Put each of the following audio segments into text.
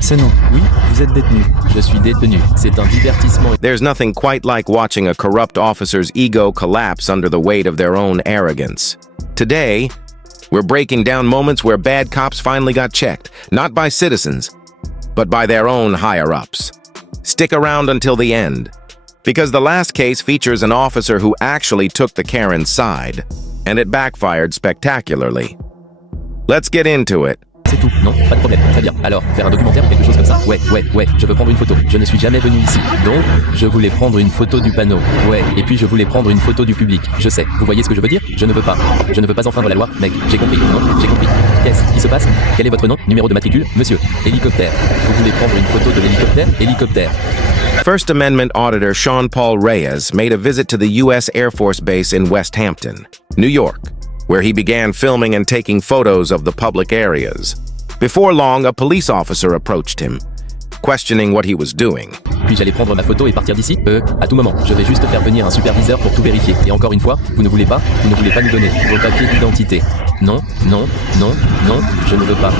C'est non. Oui, vous êtes détenu. Je suis détenu. C'est un divertissement. There's nothing quite like watching a corrupt officer's ego collapse under the weight of their own arrogance. Today, we're breaking down moments where bad cops finally got checked, not by citizens, but by their own higher-ups. Stick around until the end, because the last case features an officer who actually took the Karen's side, and it backfired spectacularly. Let's get into it. C'est tout. Non, pas de problème. Très bien. Alors, faire un documentaire ou quelque chose comme ça. Ouais, je veux prendre une photo. Je ne suis jamais venu ici. Donc, je voulais prendre une photo du panneau. Ouais, et puis je voulais prendre une photo du public. Je sais. Vous voyez ce que je veux dire? Je ne veux pas. Je ne veux pas enfreindre la loi. Mec, j'ai compris. Non, j'ai compris. Qu'est-ce qui se passe? Quel est votre nom? Numéro de matricule? Monsieur. Hélicoptère. Vous voulez prendre une photo de l'hélicoptère? Hélicoptère. First Amendment Auditor Sean Paul Reyes made a visit to the U.S. Air Force Base in West Hampton, New York, where he began filming and taking photos of the public areas. Before long, a police officer approached him, questioning what he was doing. Puis j'allais prendre ma photo et partir d'ici? À tout moment. Je vais juste faire venir un superviseur pour tout vérifier. Et encore une fois, vous ne voulez pas nous donner vos papiers d'identité. Non, je ne veux pas.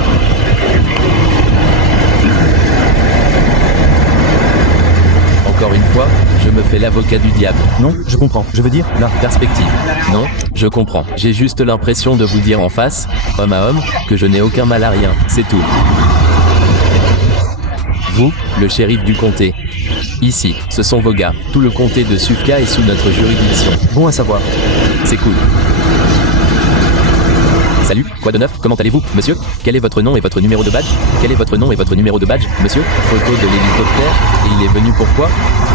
Encore une fois, je me fais l'avocat du diable. Non, je comprends. Je veux dire, la perspective. Non, je comprends. J'ai juste l'impression de vous dire en face, homme à homme, que je n'ai aucun mal à rien. C'est tout. Vous, le shérif du comté. Ici, ce sont vos gars. Tout le comté de Sufka est sous notre juridiction. Bon à savoir. C'est cool. Salut, quoi de neuf? Comment allez-vous, monsieur? Quel est votre nom et votre numéro de badge? Quel est votre nom et votre numéro de badge, monsieur? Photo de l'hélicoptère. Et il est venu pourquoi?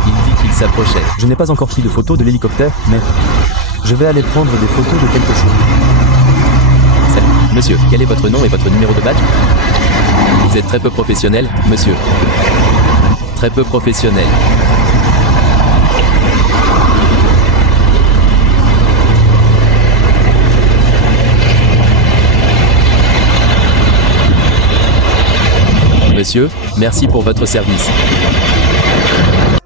Il dit qu'il s'approchait. Je n'ai pas encore pris de photo de l'hélicoptère, mais je vais aller prendre des photos de quelque chose. Salut, monsieur. Quel est votre nom et votre numéro de badge? Vous êtes très peu professionnel, monsieur. Très peu professionnel. Monsieur, merci pour votre service.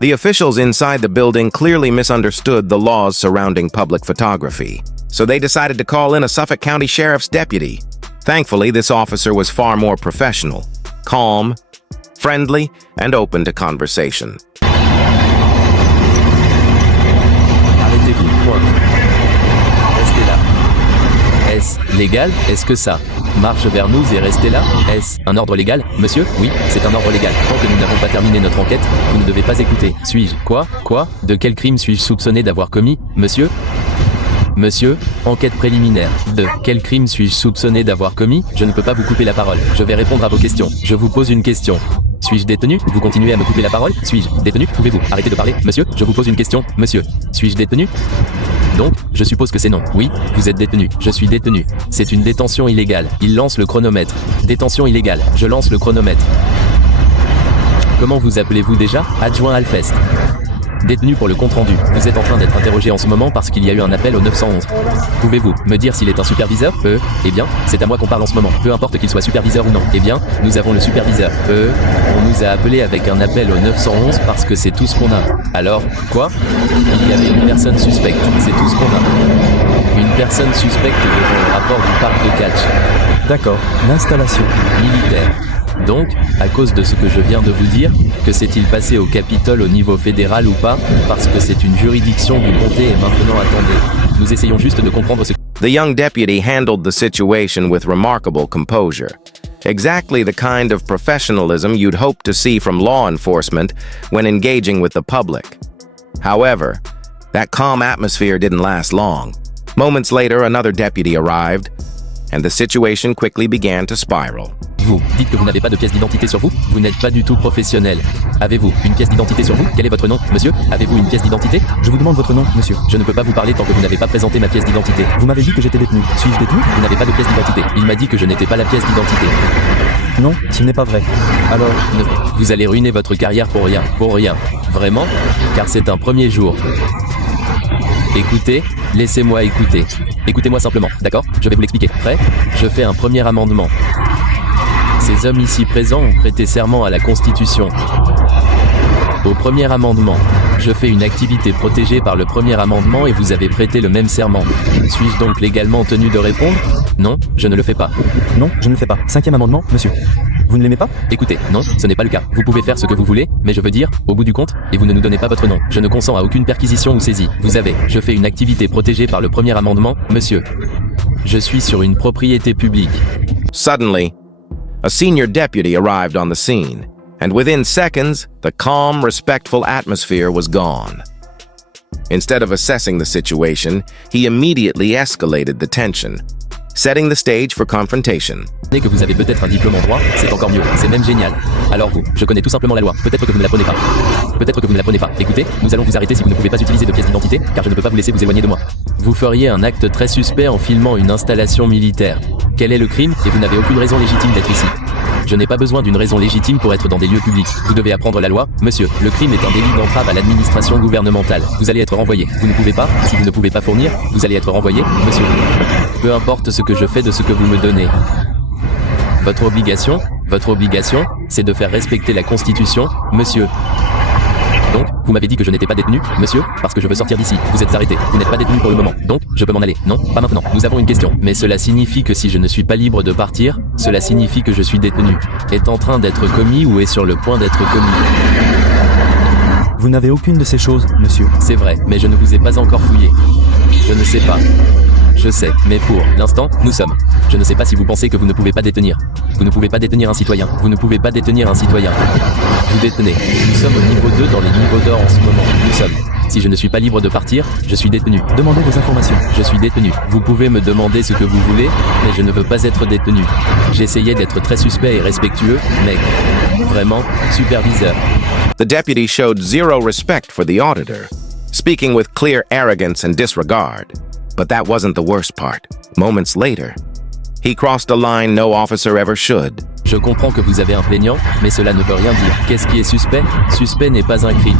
The officials inside the building clearly misunderstood the laws surrounding public photography, so they decided to call in a Suffolk County Sheriff's deputy. Thankfully, this officer was far more professional, calm, friendly, and open to conversation. Arrêtez-vous, point. Restez là. Est-ce légal? Est-ce que ça marche vers nous et restez là? Est-ce un ordre légal, monsieur? Oui, c'est un ordre légal. Tant que nous n'avons pas terminé notre enquête, vous ne devez pas écouter. Suis-je? Quoi? De quel crime suis-je soupçonné d'avoir commis, monsieur? Monsieur, enquête préliminaire. De quel crime suis-je soupçonné d'avoir commis? Je ne peux pas vous couper la parole. Je vais répondre à vos questions. Je vous pose une question. Suis-je détenu? Vous continuez à me couper la parole? Suis-je détenu? Pouvez-vous arrêter de parler, monsieur? Je vous pose une question, monsieur. Suis-je détenu? Donc, je suppose que c'est non. Oui, vous êtes détenu. Je suis détenu. C'est une détention illégale. Il lance le chronomètre. Détention illégale. Je lance le chronomètre. Comment vous appelez-vous déjà? Adjoint Alfest. Détenu pour le compte-rendu. Vous êtes en train d'être interrogé en ce moment parce qu'il y a eu un appel au 911. Pouvez-vous me dire s'il est un superviseur? Eh bien, c'est à moi qu'on parle en ce moment. Peu importe qu'il soit superviseur ou non. Eh bien, nous avons le superviseur. On nous a appelé avec un appel au 911 parce que c'est tout ce qu'on a. Alors, quoi? Il y avait une personne suspecte. C'est tout ce qu'on a. Une personne suspecte devant le rapport du parc de catch. D'accord. L'installation. Militaire. Donc, à cause de ce que je viens de vous dire, que s'est-il passé au Capitole au niveau fédéral ou pas? Parce que c'est une juridiction du comté et maintenant attendez. Nous essayons juste de comprendre ce que... The young deputy handled the situation with remarkable composure. Exactly the kind of professionalism you'd hope to see from law enforcement when engaging with the public. However, that calm atmosphere didn't last long. Moments later, another deputy arrived, and the situation quickly began to spiral. Vous dites que vous n'avez pas de pièce d'identité sur vous? Vous n'êtes pas du tout professionnel. Avez-vous une pièce d'identité sur vous? Quel est votre nom, monsieur? Avez-vous une pièce d'identité? Je vous demande votre nom, monsieur. Je ne peux pas vous parler tant que vous n'avez pas présenté ma pièce d'identité. Vous m'avez dit que j'étais détenu. Suis-je détenu? Vous n'avez pas de pièce d'identité. Il m'a dit que je n'étais pas la pièce d'identité. Non, ce n'est pas vrai. Alors, vous allez ruiner votre carrière pour rien. Pour rien. Vraiment? Car c'est un premier jour. Écoutez, laissez-moi écouter. Écoutez-moi simplement, d'accord? Je vais vous l'expliquer. Prêt? Je fais un premier amendement. Ces hommes ici présents ont prêté serment à la Constitution. Au premier amendement, je fais une activité protégée par le premier amendement et vous avez prêté le même serment. Suis-je donc légalement tenu de répondre? Non, je ne le fais pas. Non, je ne le fais pas. Cinquième amendement, monsieur. Vous ne l'aimez pas? Écoutez, non, ce n'est pas le cas. Vous pouvez faire ce que vous voulez, mais je veux dire, au bout du compte, et vous ne nous donnez pas votre nom. Je ne consens à aucune perquisition ou saisie. Vous avez, je fais une activité protégée par le premier amendement, monsieur. Je suis sur une propriété publique. Suddenly, a senior deputy arrived on the scene, and within seconds, the calm, respectful atmosphere was gone. Instead of assessing the situation, he immediately escalated the tension, setting the stage for confrontation. Que vous avez peut-être un diplôme en droit, c'est encore mieux, c'est même génial. Alors vous, je connais tout simplement la loi, peut-être que vous ne la prenez pas. Peut-être que vous ne la prenez pas. Écoutez, nous allons vous arrêter si vous ne pouvez pas utiliser de pièce d'identité, car je ne peux pas vous laisser vous éloigner de moi. Vous feriez un acte très suspect en filmant une installation militaire. Quel est le crime? Et vous n'avez aucune raison légitime d'être ici. Je n'ai pas besoin d'une raison légitime pour être dans des lieux publics. Vous devez apprendre la loi, monsieur. Le crime est un délit d'entrave à l'administration gouvernementale. Vous allez être renvoyé. Vous ne pouvez pas, si vous ne pouvez pas fournir, vous allez être renvoyé, monsieur. Peu importe ce que je fais de ce que vous me donnez. Votre obligation, c'est de faire respecter la Constitution, monsieur. Donc, vous m'avez dit que je n'étais pas détenu, monsieur, parce que je veux sortir d'ici. Vous êtes arrêté. Vous n'êtes pas détenu pour le moment. Donc, je peux m'en aller. Non, pas maintenant. Nous avons une question. Mais cela signifie que si je ne suis pas libre de partir, cela signifie que je suis détenu. Est en train d'être commis ou est sur le point d'être commis. Vous n'avez aucune de ces choses, monsieur. C'est vrai, mais je ne vous ai pas encore fouillé. Je ne sais pas. Je sais, mais pour l'instant, nous sommes. Je ne sais pas si vous pensez que vous ne pouvez pas détenir. Vous ne pouvez pas détenir un citoyen. Vous ne pouvez pas détenir un citoyen. Vous détenez. Nous sommes au niveau 2 dans les niveaux d'or en ce moment. Nous sommes. Si je ne suis pas libre de partir, je suis détenu. Demandez vos informations. Je suis détenu. Vous pouvez me demander ce que vous voulez, mais je ne veux pas être détenu. J'essayais d'être très suspect et respectueux, mec. Vraiment, superviseur. The deputy showed zero respect for the auditor, speaking with clear arrogance and disregard. But that wasn't the worst part. Moments later, he crossed a line no officer ever should. Je comprends que vous avez un plaignant, mais cela ne veut rien dire. Qu'est-ce qui est suspect? Suspect n'est pas un crime.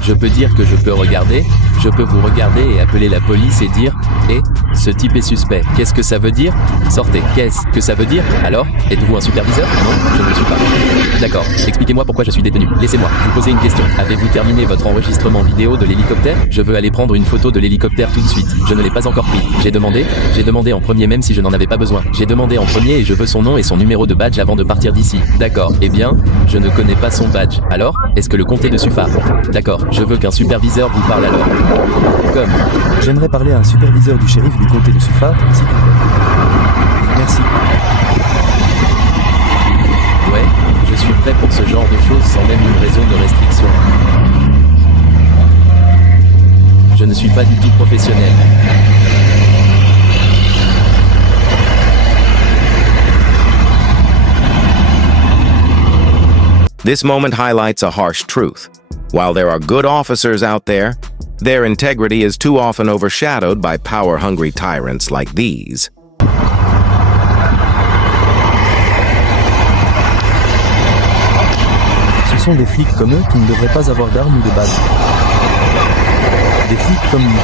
Je peux dire que je peux regarder, je peux vous regarder et appeler la police et dire « Eh, ce type est suspect. » Qu'est-ce que ça veut dire? Sortez. Qu'est-ce que ça veut dire? Alors, êtes-vous un superviseur? Non, je ne le suis pas. D'accord. Expliquez-moi pourquoi je suis détenu. Laissez-moi vous poser une question. Avez-vous terminé votre enregistrement vidéo de l'hélicoptère? Je veux aller prendre une photo de l'hélicoptère tout de suite. Je ne l'ai pas encore pris. J'ai demandé en premier même si je n'en avais pas besoin. J'ai demandé en premier et je veux son nom et son numéro de badge avant de partir d'ici. D'accord. Eh bien, je ne connais pas son badge. Alors, est-ce que le comté de Suffar? D'accord. Je veux qu'un superviseur vous parle alors. Comme. J'aimerais parler à un superviseur du shérif du comté de Suffar, s'il vous plaît. Merci. Ouais, je suis prêt pour ce genre de choses sans même une raison de restriction. Je ne suis pas du tout professionnel. This moment highlights a harsh truth. While there are good officers out there, their integrity is too often overshadowed by power-hungry tyrants like these. Ce sont des flics comme eux qui ne devraient pas avoir d'armes ou de badge. Des flics comme lui.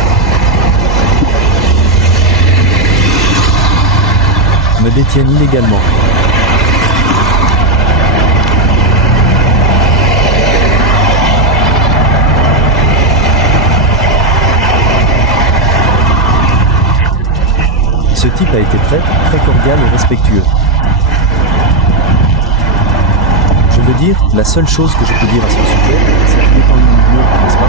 Me détiennent illégalement. Ce type a été très cordial et respectueux. Je veux dire, la seule chose que je peux dire à son sujet, c'est qu'il est en ligne bleue, n'est-ce pas?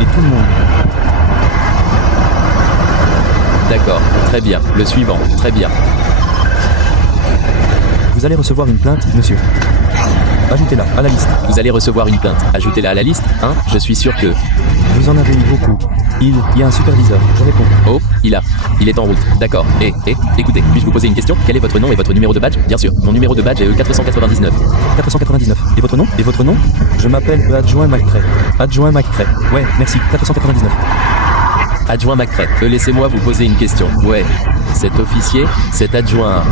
Et tout le monde. D'accord, très bien. Le suivant, très bien. Vous allez recevoir une plainte, monsieur. Ajoutez-la à la liste. Vous allez recevoir une plainte. Ajoutez-la à la liste, hein? Je suis sûr que... Vous en avez eu beaucoup. Il y a un superviseur, je réponds. Oh, il est en route. D'accord. Écoutez, puis-je vous poser une question? Quel est votre nom et votre numéro de badge? Bien sûr, mon numéro de badge est E499. 499. Et votre nom? Je m'appelle Adjoint McCray. Adjoint McCray. Ouais, merci. 499. Adjoint McCray. Laissez-moi vous poser une question. Ouais. Cet officier, cet adjoint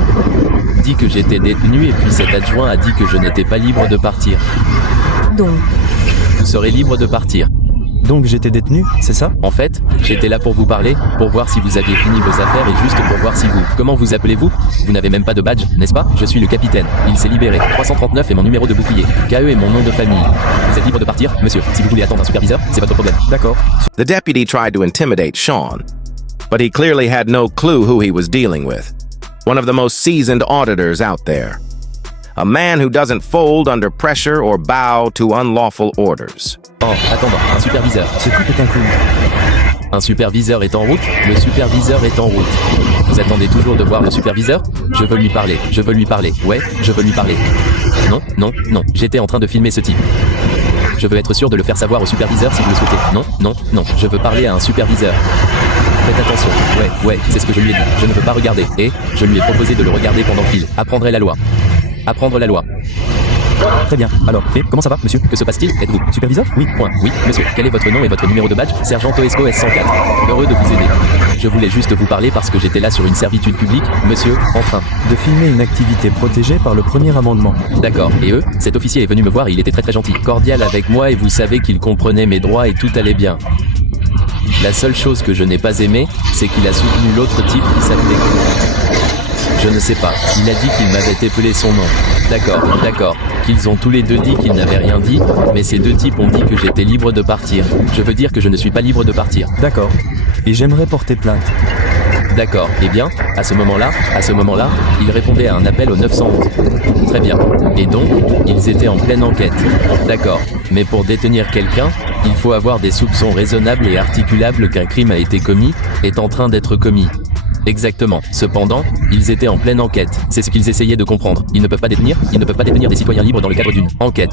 dit que j'étais détenu et puis cet adjoint a dit que je n'étais pas libre de partir. Donc, Vous serez libre de partir. Donc j'étais détenu, c'est ça? En fait, j'étais là pour vous parler, pour voir si vous aviez fini vos affaires et juste pour voir si vous... Comment vous appelez-vous? Vous n'avez même pas de badge, n'est-ce pas? Je suis le capitaine. Il s'est libéré. 339 est mon numéro de bouclier. KE est mon nom de famille. Vous êtes libre de partir, monsieur. Si vous voulez attendre un superviseur, c'est votre problème. D'accord. The deputy tried to intimidate Sean, but he clearly had no clue who he was dealing with. One of the most seasoned auditors out there. A man who doesn't fold under pressure or bow to unlawful orders. Oh, attends, un superviseur. Ce type est un clown. Un superviseur est en route? Le superviseur est en route. Vous attendez toujours de voir le superviseur? Je veux lui parler, je veux lui parler. Ouais, je veux lui parler. Non, non, non, j'étais en train de filmer ce type. Je veux être sûr de le faire savoir au superviseur si vous le souhaitez. Non, non, non, je veux parler à un superviseur. Faites attention. Ouais, c'est ce que je lui ai dit. Je ne veux pas regarder. Et je lui ai proposé de le regarder pendant qu'il apprendrait la loi. Apprendre la loi. Très bien. Alors, et comment ça va, monsieur? Que se passe-t-il? Êtes-vous Superviseur? Oui. Point. Oui, monsieur. Quel est votre nom et votre numéro de badge? Sergent Toesco S104. Heureux de vous aider. Je voulais juste vous parler parce que j'étais là sur une servitude publique, monsieur, en train de filmer une activité protégée par le premier amendement. D'accord. Et cet officier est venu me voir et il était très gentil, cordial avec moi et vous savez qu'il comprenait mes droits et tout allait bien. La seule chose que je n'ai pas aimé, c'est qu'il a soutenu l'autre type qui s'appelait... Je ne sais pas. Il a dit qu'il m'avait épelé son nom. D'accord. Qu'ils ont tous les deux dit qu'ils n'avaient rien dit, mais ces deux types ont dit que j'étais libre de partir. Je veux dire que je ne suis pas libre de partir. D'accord. Et j'aimerais porter plainte. D'accord. Eh bien, à ce moment-là, ils répondaient à un appel au 911. Très bien. Et donc, ils étaient en pleine enquête. D'accord. Mais pour détenir quelqu'un, il faut avoir des soupçons raisonnables et articulables qu'un crime a été commis, est en train d'être commis. Exactement. Cependant, ils étaient en pleine enquête. C'est ce qu'ils essayaient de comprendre. Ils ne peuvent pas détenir des citoyens libres dans le cadre d'une enquête.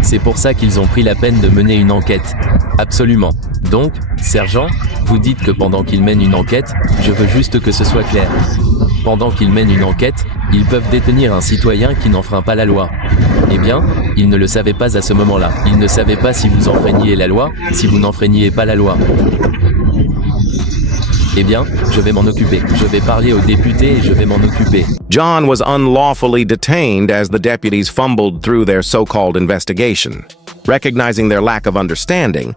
C'est pour ça qu'ils ont pris la peine de mener une enquête. Absolument. Donc, sergent, vous dites que pendant qu'ils mènent une enquête, je veux juste que ce soit clair. Pendant qu'ils mènent une enquête, ils peuvent détenir un citoyen qui n'enfreint pas la loi. Eh bien, ils ne le savaient pas à ce moment-là. Ils ne savaient pas si vous enfreigniez la loi, si vous n'enfreigniez pas la loi. Eh bien, je vais m'en occuper. Je vais parler aux députés et je vais m'en occuper. John was unlawfully detained as the deputies fumbled through their so-called investigation. Recognizing their lack of understanding,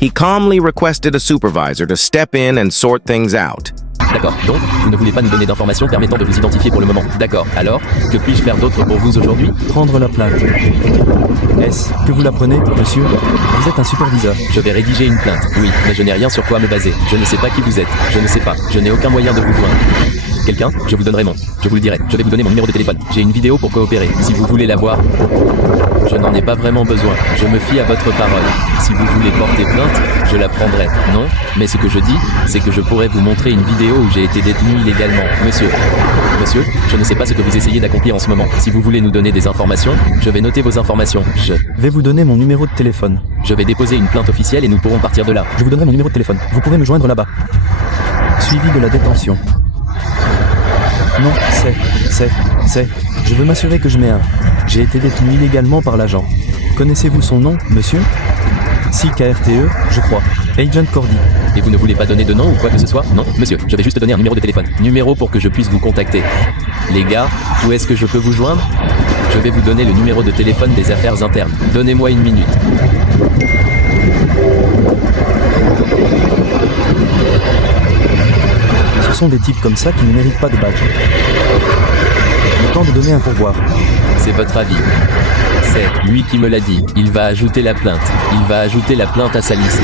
he calmly requested a supervisor to step in and sort things out. D'accord, donc, vous ne voulez pas nous donner d'informations permettant de vous identifier pour le moment. D'accord, alors, que puis-je faire d'autre pour vous aujourd'hui? Prendre la plainte. Est-ce que vous la prenez, monsieur? Vous êtes un superviseur. Je vais rédiger une plainte, oui, mais je n'ai rien sur quoi me baser. Je ne sais pas qui vous êtes. Je ne sais pas. Je n'ai aucun moyen de vous joindre. Quelqu'un? Je vous donnerai je vous le dirai. Je vais vous donner mon numéro de téléphone. J'ai une vidéo pour coopérer. Si vous voulez la voir, je n'en ai pas vraiment besoin. Je me fie à votre parole. Si vous voulez porter plainte, je la prendrai. Non, mais ce que je dis, c'est que je pourrais vous montrer une vidéo où j'ai été détenu illégalement. Monsieur, je ne sais pas ce que vous essayez d'accomplir en ce moment. Si vous voulez nous donner des informations, je vais noter vos informations. Je vais vous donner mon numéro de téléphone. Je vais déposer une plainte officielle et nous pourrons partir de là. Je vous donnerai mon numéro de téléphone. Vous pourrez me joindre là-bas. Suivi de la détention. Non, je veux m'assurer que je mets un. J'ai été détenu illégalement par l'agent. Connaissez-vous son nom, monsieur? Si KRTE, je crois. Agent Cordy. Et vous ne voulez pas donner de nom ou quoi que ce soit? Non, monsieur, je vais juste donner un numéro de téléphone. Numéro pour que je puisse vous contacter. Les gars, où est-ce que je peux vous joindre? Je vais vous donner le numéro de téléphone des affaires internes. Donnez-moi une minute. Ce sont des types comme ça qui ne méritent pas de badge. Le temps de donner un pourboire. C'est votre avis. C'est lui qui me l'a dit. Il va ajouter la plainte. Il va ajouter la plainte à sa liste.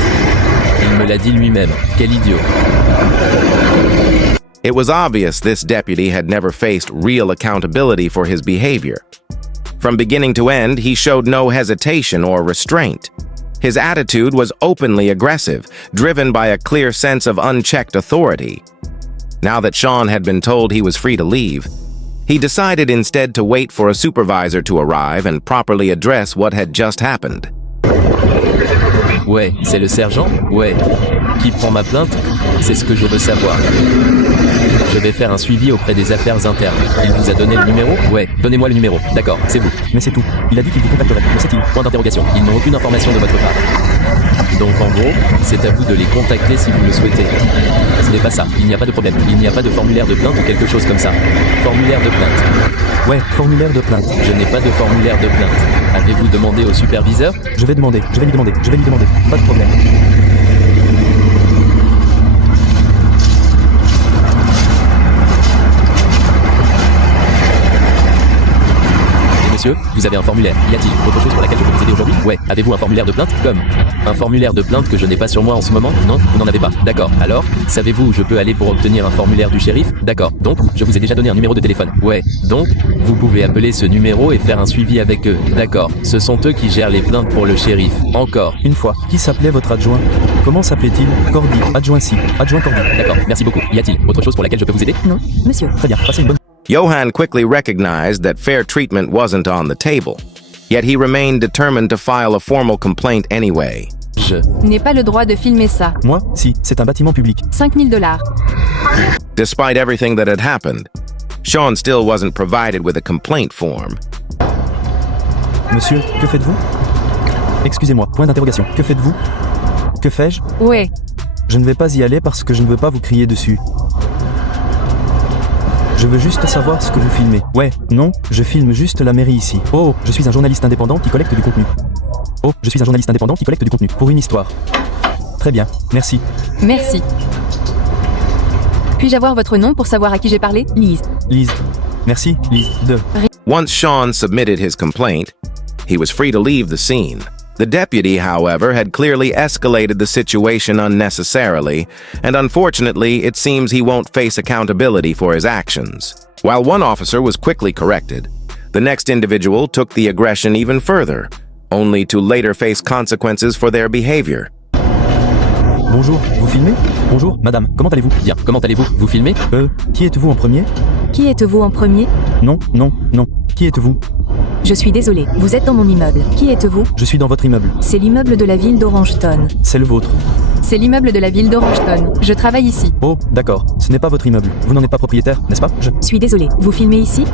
Il me l'a dit lui-même. Quel idiot. It was obvious this deputy had never faced real accountability for his behavior. From beginning to end, he showed no hesitation or restraint. His attitude was openly aggressive, driven by a clear sense of unchecked authority. Now that Sean had been told he was free to leave, he decided instead to wait for a supervisor to arrive and properly address what had just happened. Ouais, c'est le sergent? Ouais. Qui prend ma plainte? C'est ce que je veux savoir. Je vais faire un suivi auprès des affaires internes. Il vous a donné le numéro? Ouais, donnez-moi le numéro. D'accord, c'est vous. Mais c'est tout. Il a dit qu'il vous contacterait. Mais c'est-il? Point d'interrogation. Ils n'ont aucune information de votre part. Donc en gros, c'est à vous de les contacter si vous le souhaitez. Ce n'est pas ça. Il n'y a pas de problème. Il n'y a pas de formulaire de plainte ou quelque chose comme ça. Formulaire de plainte. Ouais, formulaire de plainte. Je n'ai pas de formulaire de plainte. Avez-vous demandé au superviseur? Je vais lui demander. Pas de problème. monsieur, vous avez un formulaire. Y a-t-il autre chose pour laquelle je peux vous aider aujourd'hui? Ouais. Avez-vous un formulaire de plainte? Comme un formulaire de plainte que je n'ai pas sur moi en ce moment? Non, vous n'en avez pas. D'accord. Alors, savez-vous où je peux aller pour obtenir un formulaire du shérif? D'accord. Donc, je vous ai déjà donné un numéro de téléphone. Ouais. Donc, vous pouvez appeler ce numéro et faire un suivi avec eux. D'accord. Ce sont eux qui gèrent les plaintes pour le shérif. Encore. Une fois. Qui s'appelait votre adjoint? Comment s'appelait-il? Cordy. Adjoint si. Adjoint Cordy. D'accord. Merci beaucoup. Y a-t-il autre chose pour laquelle je peux vous aider? Non, monsieur. Très bien. Passez une bonne... Johan quickly recognized that fair treatment wasn't on the table, yet he remained determined to file a formal complaint anyway. Je N'ai pas le droit de filmer ça. Moi, si. C'est un bâtiment public. 5 000 $. Despite everything that had happened, Sean still wasn't provided with a complaint form. Monsieur, que faites-vous? Excusez-moi. Point d'interrogation. Que faites-vous? Que fais-je? Ouais. Je ne vais pas y aller parce que je ne veux pas vous crier dessus. Je veux juste savoir ce que vous filmez. Ouais, non, je filme juste la mairie ici. Oh, je suis un journaliste indépendant qui collecte du contenu. Oh, je suis un journaliste indépendant qui collecte du contenu pour une histoire. Très bien, merci. Merci. Puis-je avoir votre nom pour savoir à qui j'ai parlé? Lise. Lise. Merci, Lise. De. Once Sean submitted his complaint, he was free to leave the scene. The deputy, however, had clearly escalated the situation unnecessarily, and unfortunately, it seems he won't face accountability for his actions. While one officer was quickly corrected, the next individual took the aggression even further, only to later face consequences for their behavior. Bonjour, vous filmez? Bonjour, madame, comment allez-vous? Bien. Comment allez-vous? Vous filmez? Qui êtes-vous en premier? Qui êtes-vous en premier? Non, non, non. Qui êtes-vous? Je suis désolé, vous êtes dans mon immeuble. Qui êtes-vous? Je suis dans votre immeuble. C'est l'immeuble de la ville d'Orangeton. C'est le vôtre. C'est l'immeuble de la ville d'Orangeton. Je travaille ici. Oh, d'accord. Ce n'est pas votre immeuble. Vous n'en êtes pas propriétaire, n'est-ce pas? Je suis désolé, vous filmez ici?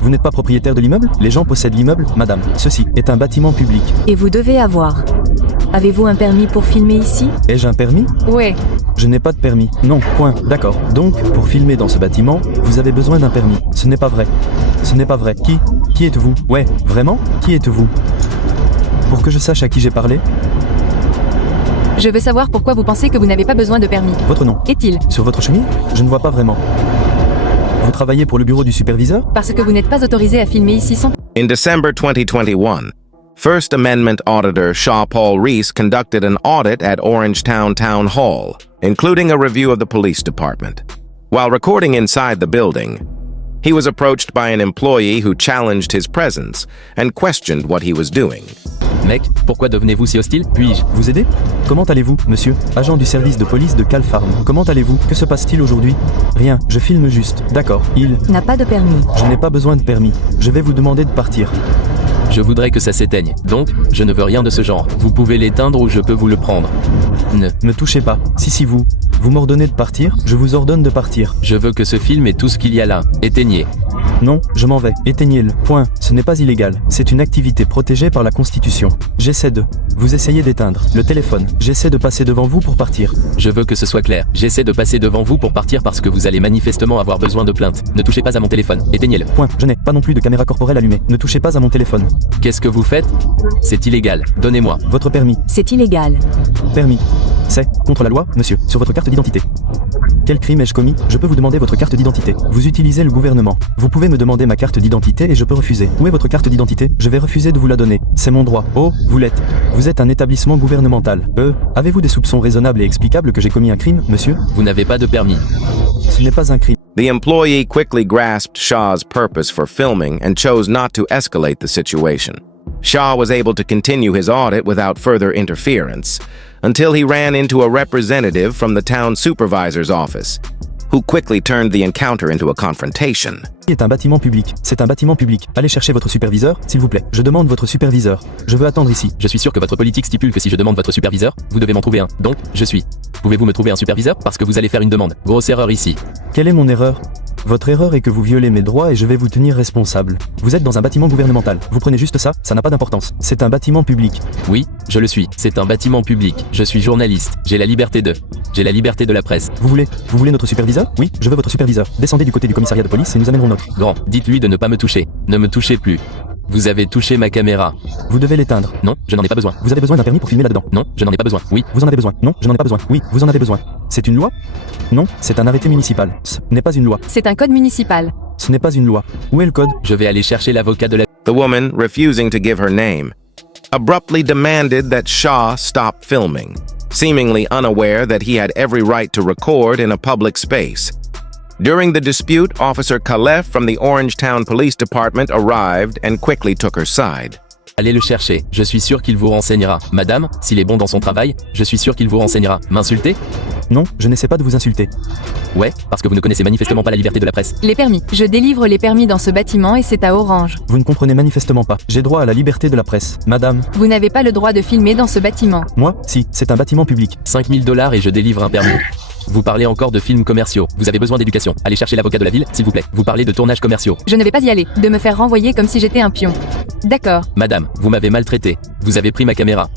Vous n'êtes pas propriétaire de l'immeuble? Les gens possèdent l'immeuble, madame. Ceci est un bâtiment public. Et vous devez avoir. Avez-vous un permis pour filmer ici? Ai-je un permis? Ouais. Je n'ai pas de permis. Non, point. D'accord. Donc, pour filmer dans ce bâtiment, vous avez besoin d'un permis. Ce n'est pas vrai. Ce n'est pas vrai. Qui êtes-vous? Ouais, vraiment? Qui êtes-vous? Pour que je sache à qui j'ai parlé? Je veux savoir pourquoi vous pensez que vous n'avez pas besoin de permis. Votre nom? Est-il? Sur votre chemise? Je ne vois pas vraiment. Vous travaillez pour le bureau du superviseur? Parce que vous n'êtes pas autorisé à filmer ici sans... In December 2021, First Amendment Auditor Shaw Paul Reese conducted an audit at Orangetown Town Hall, including a review of the police department. While recording inside the building, he was approached by an employee who challenged his presence and questioned what he was doing. Mec, pourquoi devenez-vous si hostile? Puis-je Vous aider? Comment allez-vous, monsieur? Agent du service de police de Cal Farm. Comment allez-vous? Que se passe-t-il aujourd'hui? Rien, je filme juste. D'accord, il... N'a pas de permis. Je n'ai pas besoin de permis. Je vais vous demander de partir. Je voudrais que ça s'éteigne. Donc, je ne veux rien de ce genre. Vous pouvez l'éteindre ou je peux vous le prendre. Ne. Me touchez pas. Si vous m'ordonnez de partir, je vous ordonne de partir. Je veux que ce film et tout ce qu'il y a là. Éteignez. Non, je m'en vais. Éteignez-le. Point. Ce n'est pas illégal. C'est une activité protégée par la Constitution. J'essaie de... Vous essayez d'éteindre le téléphone. J'essaie de passer devant vous pour partir. Je veux que ce soit clair. J'essaie de passer devant vous pour partir parce que vous allez manifestement avoir besoin de plainte. Ne touchez pas à mon téléphone. Éteignez-le. Point. Je n'ai pas non plus de caméra corporelle allumée. Ne touchez pas à mon téléphone. Qu'est-ce que vous faites? C'est illégal. Donnez-moi. Votre permis. C'est illégal. Permis. C'est contre la loi, monsieur, sur votre carte d'identité. Quel crime ai-je commis? Je peux vous demander votre carte d'identité. Vous utilisez le gouvernement. Vous pouvez me demander ma carte d'identité et je peux refuser. Où est votre carte d'identité? Je vais refuser de vous la donner. C'est mon droit. Oh, vous l'êtes. Vous êtes un établissement gouvernemental. Avez-vous des soupçons raisonnables et explicables que j'ai commis un crime, monsieur? Vous n'avez pas de permis. Ce n'est pas un crime. The employee quickly grasped Shaw's purpose for filming and chose not to escalate the situation. Shaw was able to continue his audit without further interference until he ran into a representative from the town supervisor's office, who quickly turned the encounter into a confrontation. C'est un bâtiment public. C'est un bâtiment public. Allez chercher votre superviseur, s'il vous plaît. Je demande votre superviseur. Je veux attendre ici. Je suis sûr que votre politique stipule que si je demande votre superviseur, vous devez m'en trouver un. Donc, je suis. Pouvez-vous me trouver un superviseur? Parce que vous allez faire une demande. Grosse erreur ici. Quelle est mon erreur? Votre erreur est que vous violez mes droits et je vais vous tenir responsable. Vous êtes dans un bâtiment gouvernemental. Vous prenez juste ça, ça n'a pas d'importance. C'est un bâtiment public. Oui, je le suis. C'est un bâtiment public. Je suis journaliste. J'ai la liberté de la presse. Vous voulez notre superviseur? Oui, je veux votre superviseur. Descendez du côté du commissariat de police et nous amènerons notre. Grand, dites-lui de ne pas me toucher. Ne me touchez plus. Vous avez touché ma caméra. Vous devez l'éteindre. Non, je n'en ai pas besoin. Vous avez besoin d'un permis pour filmer là-dedans. Non, je n'en ai pas besoin. Oui. Vous en avez besoin. Non, je n'en ai pas besoin. Oui, vous en avez besoin. C'est une loi? Non, c'est un arrêté municipal. Ce n'est pas une loi. C'est un code municipal. Ce n'est pas une loi. Où est le code? Je vais aller chercher l'avocat de la... The woman, refusing to give her name, abruptly demanded that Shaw stop filming, seemingly unaware that he had every right to record in a public space. During the dispute, Officer Khalef from the Orangetown Police Department arrived and quickly took her side. Allez le chercher, je suis sûr qu'il vous renseignera. Madame, s'il est bon dans son travail, je suis sûr qu'il vous renseignera. M'insulter? Non, je n'essaie pas de vous insulter. Ouais, parce que vous ne connaissez manifestement pas la liberté de la presse. Les permis. Je délivre les permis dans ce bâtiment et c'est à Orange. Vous ne comprenez manifestement pas. J'ai droit à la liberté de la presse. Madame, Vous n'avez pas le droit de filmer dans ce bâtiment. moi, si, c'est un bâtiment public. 5 000 $ et je délivre un permis. Vous parlez encore de films commerciaux. Vous avez besoin d'éducation. Allez chercher l'avocat de la ville, s'il vous plaît. Vous parlez de tournages commerciaux. Je ne vais pas y aller. De me faire renvoyer comme si j'étais un pion. D'accord. Madame, vous m'avez maltraité. Vous avez pris ma caméra.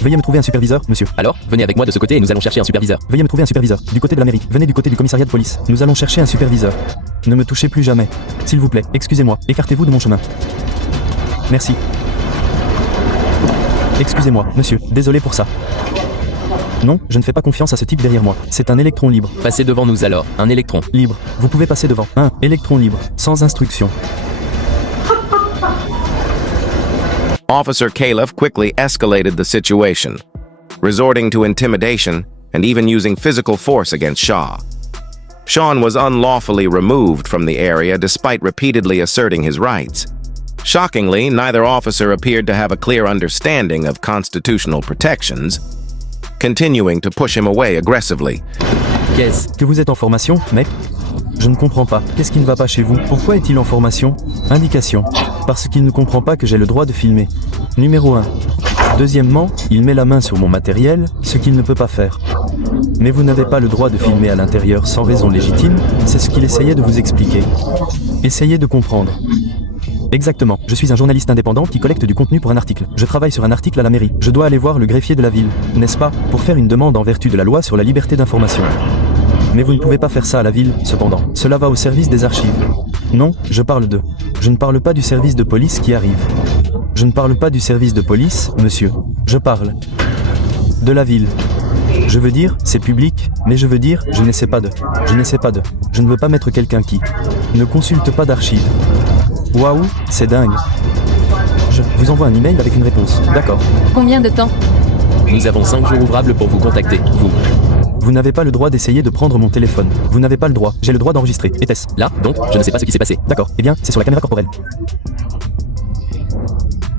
Veuillez me trouver un superviseur, monsieur. Alors, venez avec moi de ce côté et nous allons chercher un superviseur. Veuillez me trouver un superviseur. Du côté de la mairie. Venez du côté du commissariat de police. Nous allons chercher un superviseur. Ne me touchez plus jamais. S'il vous plaît, excusez-moi. Écartez-vous de mon chemin. Merci. Excusez-moi, monsieur. Désolé pour ça. Non, je ne fais pas confiance à ce type derrière moi. C'est un électron libre. Passez devant nous alors. Un électron. Libre. Vous pouvez passer devant. Un électron libre. Sans instruction. Officer Califf quickly escalated the situation, resorting to intimidation and even using physical force against Shaw. Sean was unlawfully removed from the area despite repeatedly asserting his rights. Shockingly, neither officer appeared to have a clear understanding of constitutional protections, continuing to push him away aggressively. Qu'est-ce? Que vous êtes en formation, mec? Je ne comprends pas. Qu'est-ce qui ne va pas chez vous? Pourquoi est-il en formation? Indication. Parce qu'il ne comprend pas que j'ai le droit de filmer. Numéro 1. Deuxièmement, il met la main sur mon matériel, ce qu'il ne peut pas faire. Mais vous n'avez pas le droit de filmer à l'intérieur sans raison légitime, c'est ce qu'il essayait de vous expliquer. Essayez de comprendre. Exactement, je suis un journaliste indépendant qui collecte du contenu pour un article. Je travaille sur un article à la mairie. Je dois aller voir le greffier de la ville, n'est-ce pas, pour faire une demande en vertu de la loi sur la liberté d'information. Mais vous ne pouvez pas faire ça à la ville, cependant. Cela va au service des archives. Non, je parle d'eux. Je ne parle pas du service de police qui arrive. Je ne parle pas du service de police, monsieur. Je parle de la ville. Je veux dire, c'est public, mais je veux dire, je n'essaie pas de. Je ne veux pas mettre quelqu'un qui ne consulte pas d'archives. Waouh, c'est dingue. Je vous envoie un email avec une réponse. D'accord. Combien de temps? Nous avons 5 jours ouvrables pour vous contacter. Vous n'avez pas le droit d'essayer de prendre mon téléphone. Vous n'avez pas le droit. J'ai le droit d'enregistrer. Était-ce Là, donc, je ne sais pas ce qui s'est passé. D'accord. Eh bien, c'est sur la caméra corporelle.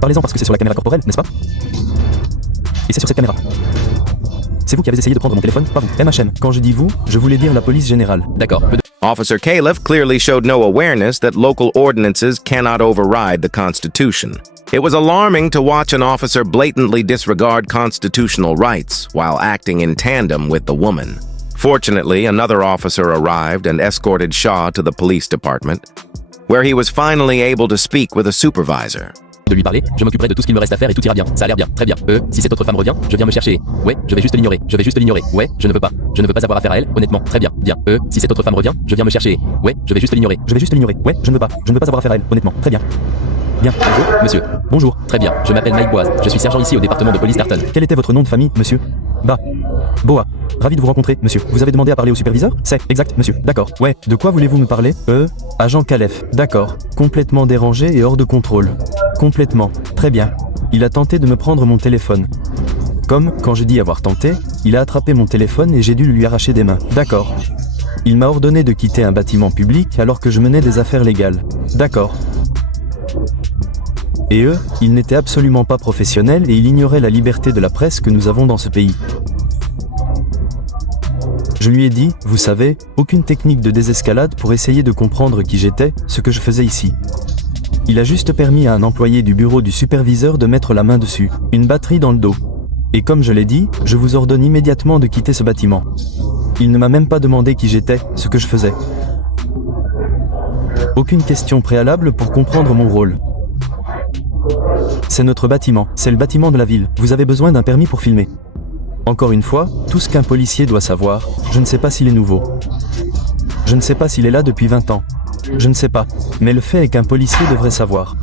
Parlez-en parce que c'est sur la caméra corporelle, n'est-ce pas? Et c'est sur cette caméra. C'est vous qui avez essayé de prendre mon téléphone, pas vous. MHM. Quand je dis vous, je voulais dire la police générale. D'accord. Officer Califf clearly showed no awareness that local ordinances cannot override the Constitution. It was alarming to watch an officer blatantly disregard constitutional rights while acting in tandem with the woman. Fortunately, another officer arrived and escorted Shaw to the police department, where he was finally able to speak with a supervisor. De lui parler, je m'occuperai de tout ce qu'il me reste à faire et tout ira bien. Ça a l'air bien, très bien. Si cette autre femme revient, je viens me chercher. Ouais, je vais juste l'ignorer. Ouais, je ne veux pas. Je ne veux pas avoir affaire à elle, honnêtement. Très bien, bien. Si cette autre femme revient, je viens me chercher. Ouais, je vais juste l'ignorer. Ouais, je ne veux pas. Je ne veux pas avoir affaire à elle, honnêtement. Très bien. Bien. Bonjour, monsieur. Bonjour. Très bien, je m'appelle Mike Boaz. Je suis sergent ici au département de police d'Arton. Quel était votre nom de famille, monsieur? Boa. Ravi de vous rencontrer, monsieur. Vous avez demandé à parler au superviseur? C'est exact, monsieur. D'accord. Ouais. De quoi voulez-vous me parler? Agent Califf. D'accord. Complètement dérangé et hors de contrôle. Complètement. Très bien. Il a tenté de me prendre mon téléphone. Comme, quand je dis avoir tenté, il a attrapé mon téléphone et j'ai dû lui arracher des mains. D'accord. Il m'a ordonné de quitter un bâtiment public alors que je menais des affaires légales. D'accord. Et eux, ils n'étaient absolument pas professionnels et ils ignoraient la liberté de la presse que nous avons dans ce pays. Je lui ai dit, vous savez, aucune technique de désescalade pour essayer de comprendre qui j'étais, ce que je faisais ici. Il a juste permis à un employé du bureau du superviseur de mettre la main dessus, une batterie dans le dos. Et comme je l'ai dit, je vous ordonne immédiatement de quitter ce bâtiment. Il ne m'a même pas demandé qui j'étais, ce que je faisais. Aucune question préalable pour comprendre mon rôle. C'est notre bâtiment, c'est le bâtiment de la ville. Vous avez besoin d'un permis pour filmer. Encore une fois, tout ce qu'un policier doit savoir, je ne sais pas s'il est nouveau. Je ne sais pas s'il est là depuis 20 ans. Je ne sais pas, mais le fait est qu'un policier devrait savoir.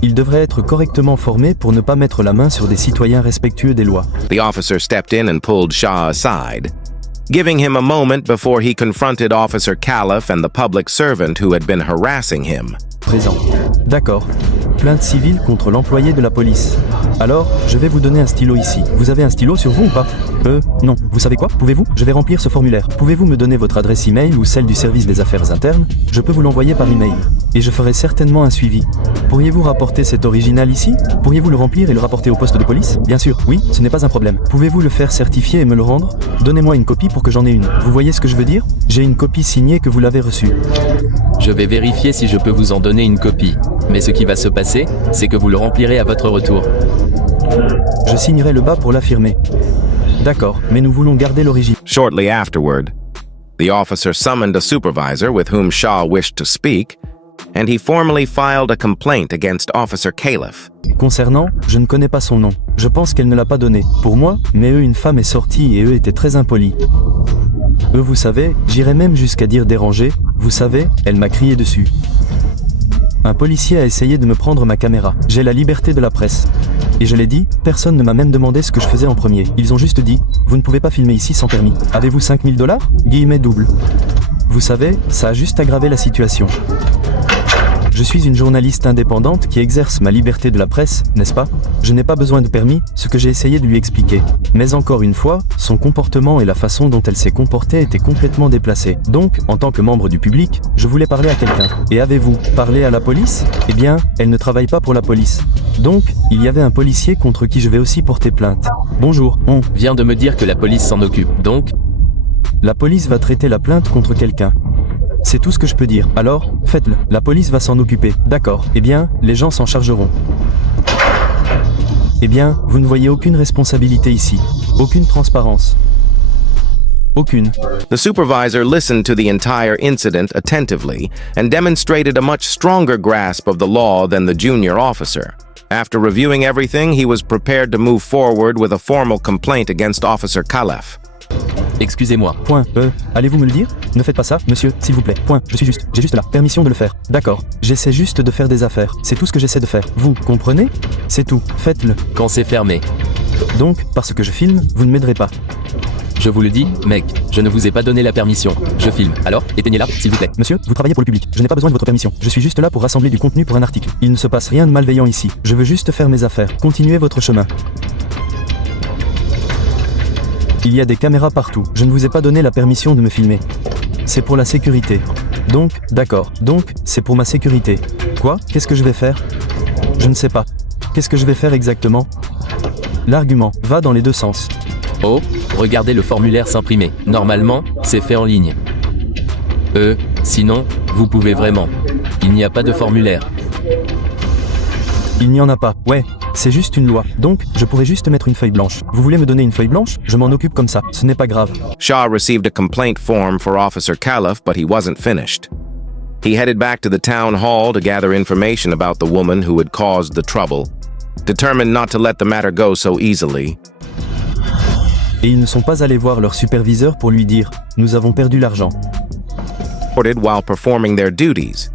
Il devrait être correctement formé pour ne pas mettre la main sur des citoyens respectueux des lois. The officer stepped in and pulled Shaw aside, giving him a moment before he confronted Officer Califf and the public servant who had been harassing him. Présent. D'accord. Plainte civile contre l'employé de la police. Alors, je vais vous donner un stylo ici. Vous avez un stylo sur vous ou pas? Non. Vous savez quoi? Pouvez-vous? Je vais remplir ce formulaire. Pouvez-vous me donner votre adresse email ou celle du service des affaires internes? Je peux vous l'envoyer par email. Et je ferai certainement un suivi. Pourriez-vous rapporter cet original ici? Pourriez-vous le remplir et le rapporter au poste de police? Bien sûr, oui, ce n'est pas un problème. Pouvez-vous le faire certifier et me le rendre? Donnez-moi une copie pour que j'en ai une. Vous voyez ce que je veux dire? J'ai une copie signée que vous l'avez reçue. Je vais vérifier si je peux vous en donner une copie. Mais ce qui va se passer, c'est que vous le remplirez à votre retour. Je signerai le bas pour l'affirmer. D'accord, mais nous voulons garder l'origine. Shortly afterward, the officer summoned a supervisor with whom Shaw wished to speak, and he formally filed a complaint against Officer Califf. Concernant, je ne connais pas son nom. Je pense qu'elle ne l'a pas donné. Pour moi, mais une femme est sortie et était très impolie. Vous savez, j'irais même jusqu'à dire dérangée, vous savez, elle m'a crié dessus. Un policier a essayé de me prendre ma caméra. J'ai la liberté de la presse. Et je l'ai dit, personne ne m'a même demandé ce que je faisais en premier. Ils ont juste dit, vous ne pouvez pas filmer ici sans permis. Avez-vous 5000 $? Guillemets double. Vous savez, ça a juste aggravé la situation. Je suis une journaliste indépendante qui exerce ma liberté de la presse, n'est-ce pas? Je n'ai pas besoin de permis, ce que j'ai essayé de lui expliquer. Mais encore une fois, son comportement et la façon dont elle s'est comportée étaient complètement déplacés. Donc, en tant que membre du public, je voulais parler à quelqu'un. Et avez-vous parlé à la police? Eh bien, elle ne travaille pas pour la police. Donc, il y avait un policier contre qui je vais aussi porter plainte. Bonjour, on Vient de me dire que la police s'en occupe. Donc, La police va traiter la plainte contre quelqu'un. C'est tout ce que je peux dire. Alors, faites-le. La police va s'en occuper. D'accord. Eh bien, les gens s'en chargeront. Eh bien, vous ne voyez aucune responsabilité ici. Aucune transparence. Aucune. The supervisor listened to the entire incident attentively and demonstrated a much stronger grasp of the law than the junior officer. After reviewing everything, he was prepared to move forward with a formal complaint against Officer Califf. excusez-moi. Point. Allez-vous me le dire? Ne faites pas ça, monsieur, s'il vous plaît. Point. J'ai juste la permission de le faire. D'accord. J'essaie juste de faire des affaires. C'est tout ce que j'essaie de faire. Vous comprenez? C'est tout. Faites-le. Quand c'est fermé. Donc, parce que je filme, vous ne m'aiderez pas. Je vous le dis, mec, je ne vous ai pas donné la permission. Je filme. Alors, éteignez-la, s'il vous plaît. Monsieur, vous travaillez pour le public. Je n'ai pas besoin de votre permission. Je suis juste là pour rassembler du contenu pour un article. Il ne se passe rien de malveillant ici. Je veux juste faire mes affaires. Continuez votre chemin. Il y a des caméras partout. Je ne vous ai pas donné la permission de me filmer. C'est pour la sécurité. Donc, d'accord. Donc, c'est pour ma sécurité. Quoi? Qu'est-ce que je vais faire? Je ne sais pas. Qu'est-ce que je vais faire exactement? L'argument va dans les deux sens. Oh, regardez le formulaire s'imprimer. Normalement, c'est fait en ligne. Sinon, vous pouvez vraiment. Il n'y a pas de formulaire. Il n'y en a pas. Ouais, c'est juste une loi. Donc, je pourrais juste mettre une feuille blanche. Vous voulez me donner une feuille blanche? Je m'en occupe comme ça. Ce n'est pas grave. Shaw received a complaint form for Officer Califf, but he wasn't finished. He headed back to the town hall to gather information about the woman who had caused the trouble, determined not to let the matter go so easily. Et ils ne sont pas allés voir leur superviseur pour lui dire « Nous avons perdu l'argent ». While performing their duties,